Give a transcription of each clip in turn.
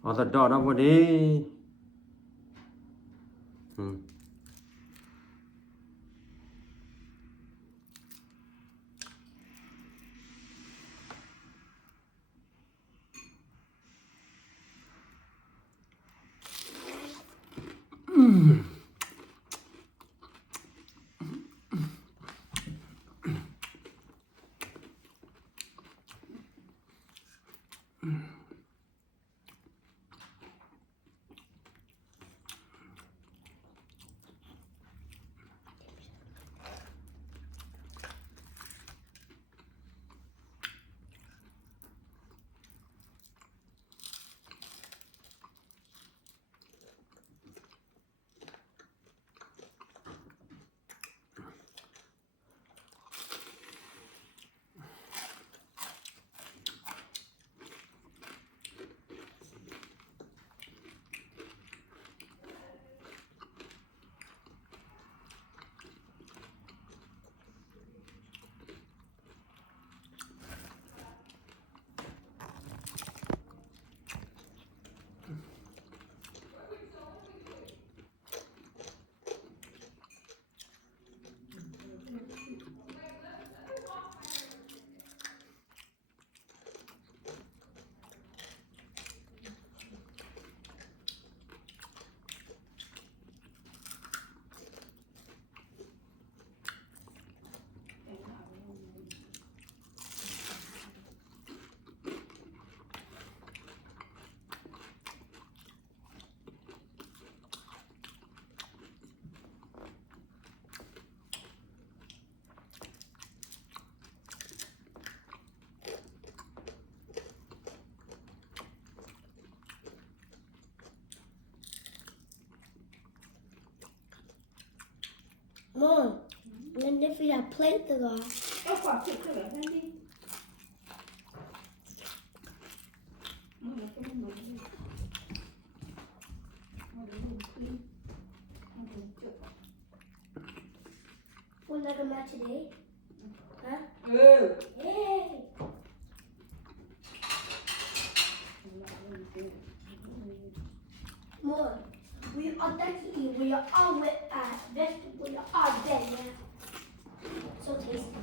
เอาแต่ดอกนะวันนี้อืมMom, men det vill jag plate då. Jag får titta på den. We'll never match today. Huh? Ừ. Hey! Mom, we are definitely, we are all with vegetable, we are all dead, yeah. So tasty.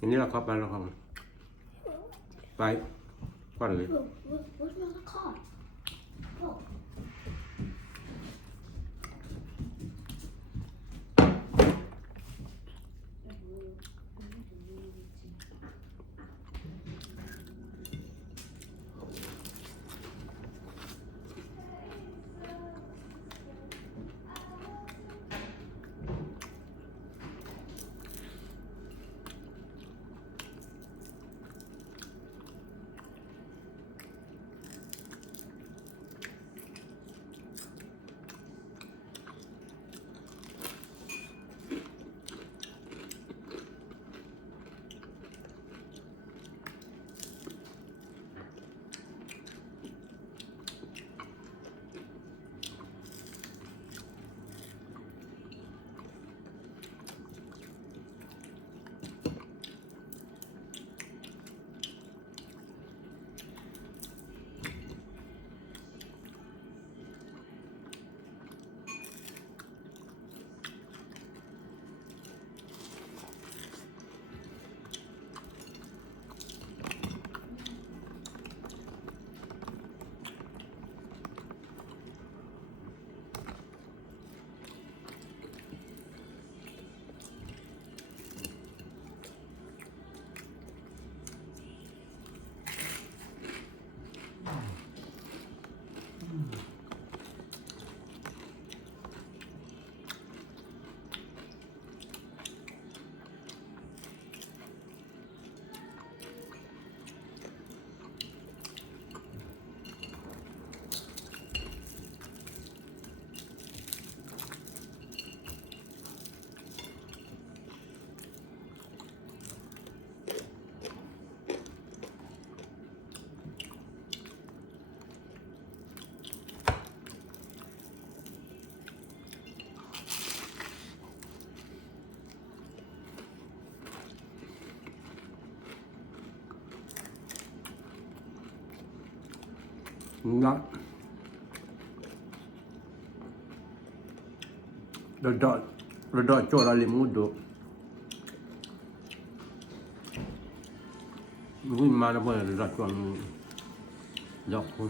อันนี้เราเข้าไปแล้วครับไปก่อนเลย Where's my other car? Oh. Nó Lo do cho la le mudo. Lui ma la buona lo do cho dopo.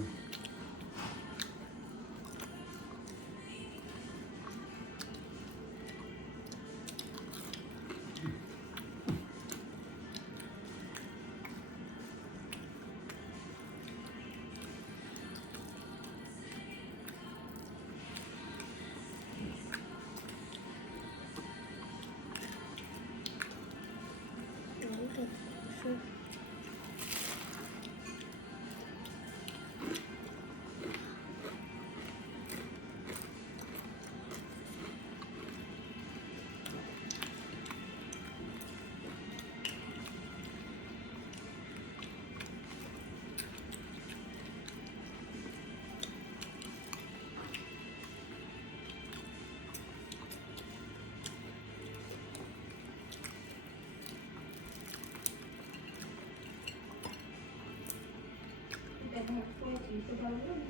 แต่หกตัวจีตัวเราเล่น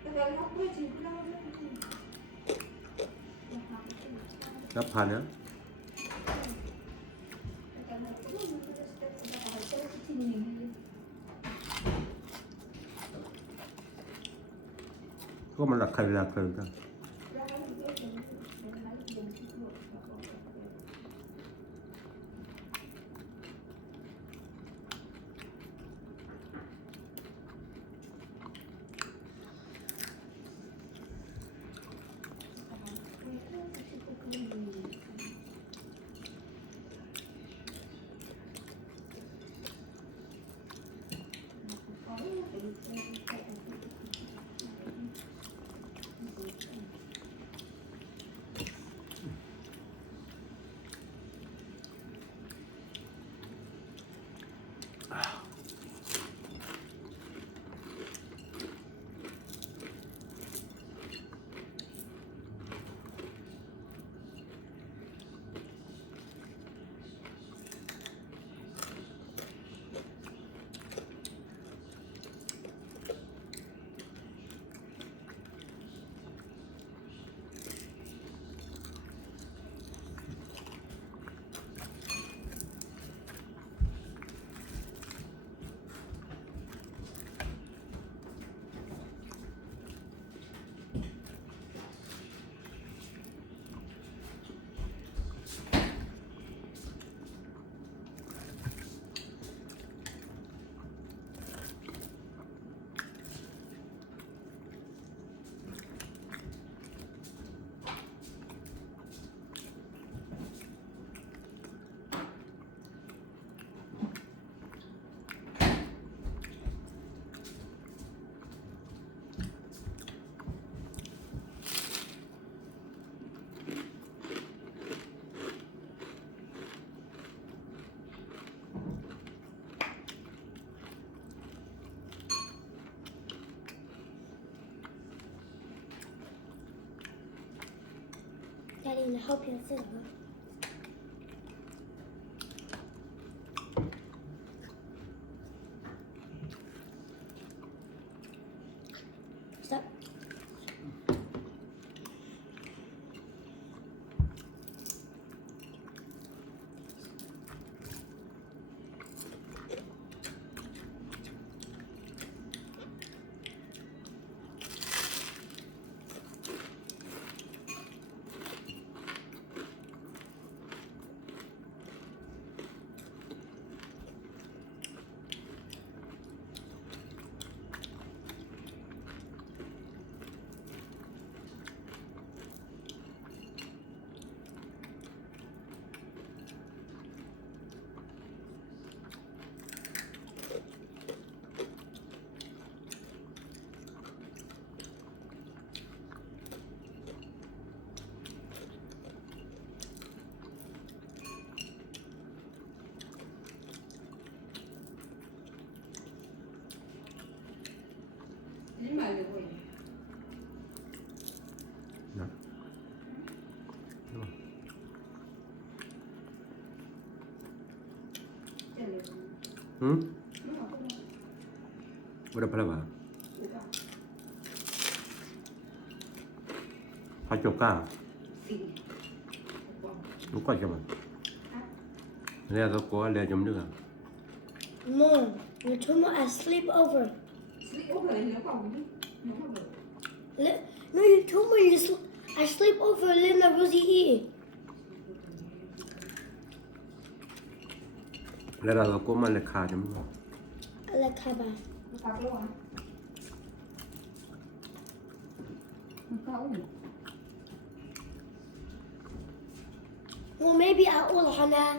แต่เราหกตัวจีตัวเราเล่น Sắp hành á. Có mà là lạc rồi ta. Daddy, I hope you're sitting. Stop. Ini malu gue. Nah. Jalan. Hmm? Mau apa? Udah berapa? chọc cả Xì. lúc coi cho mà lẽ tao có lẽ chấm nước à Mom, you told me I sleep over. Sleep over là nếu còn đi. Nếu mà được. No, you told me I sleep over Linda Rosie eating. lẽ tao có mà lẽ khá chấm nước I like Kaba. Nó cao luôn hả? Nó cao nhỉ? Well, maybe I will, Hannah.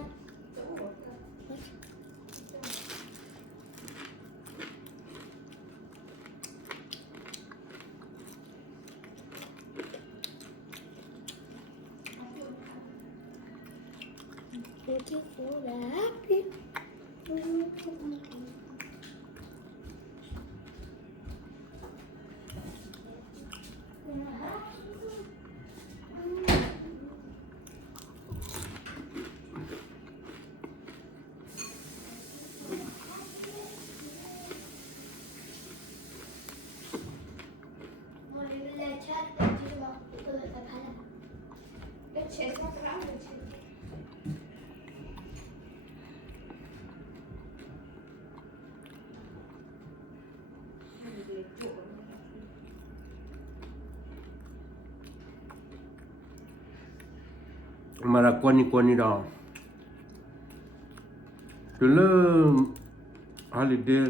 Thank you for the happy. Cái chế sao cái đó được chứ? mà là con đi đó từ lúc holiday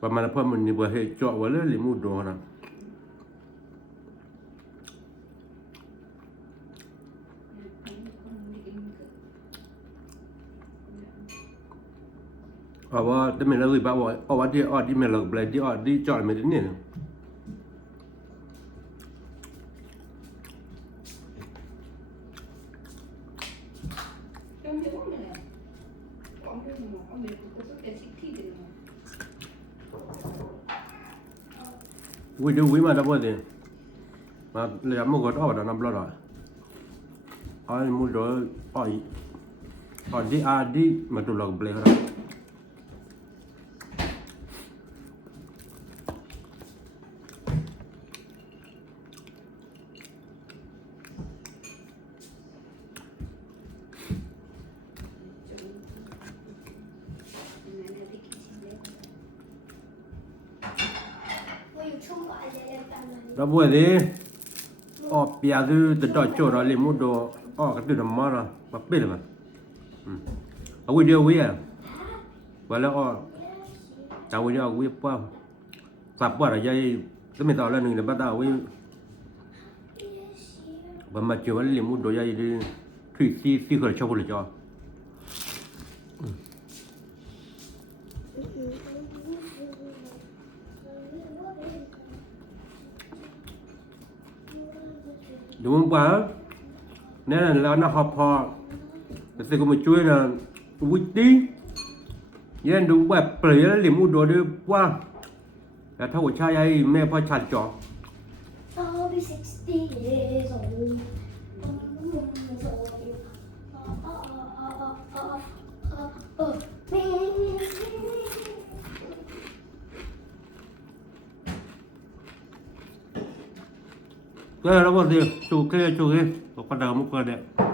và mà làพ่อมันนี่บ่ให้เจาะว่าเลยลิมูดอนะ Awak demi lagi bawa awak dia di melak belai dia di cal macam ni. Trong những này này, con cái mà ông mình cũng có cái gì thì được mà. Wi mà đâu vậy? Mà lấy mua cái đó nằm lo rồi. Ai mua đó ai di mà tu lak belai rồi. Well, you told me I didn't. Đâu vậy đi? Bây giờ từ đó chỗ đó lấy mua đồ cái từ nằm mà rồi, bắt bể rồi mà. Ở video à? Và là tao video qua sắp qua rồi dây cái mình tạo lên đừng để bắt đầu và mà chiều lấy mua đồ dây đi thủy xí khởi cho cho đúng không quá nên là nó họp họ sẽ có một chuỗi là vui tí nên đúngแบบเปลี่ยนลิมูโดด้วยว่าแต่ถ้าหัวชายไอ้แม่พ่อชัดจ่อ I'll be 60 years old. cái đó bao nhiêu chú cái có con đầu một con đẹp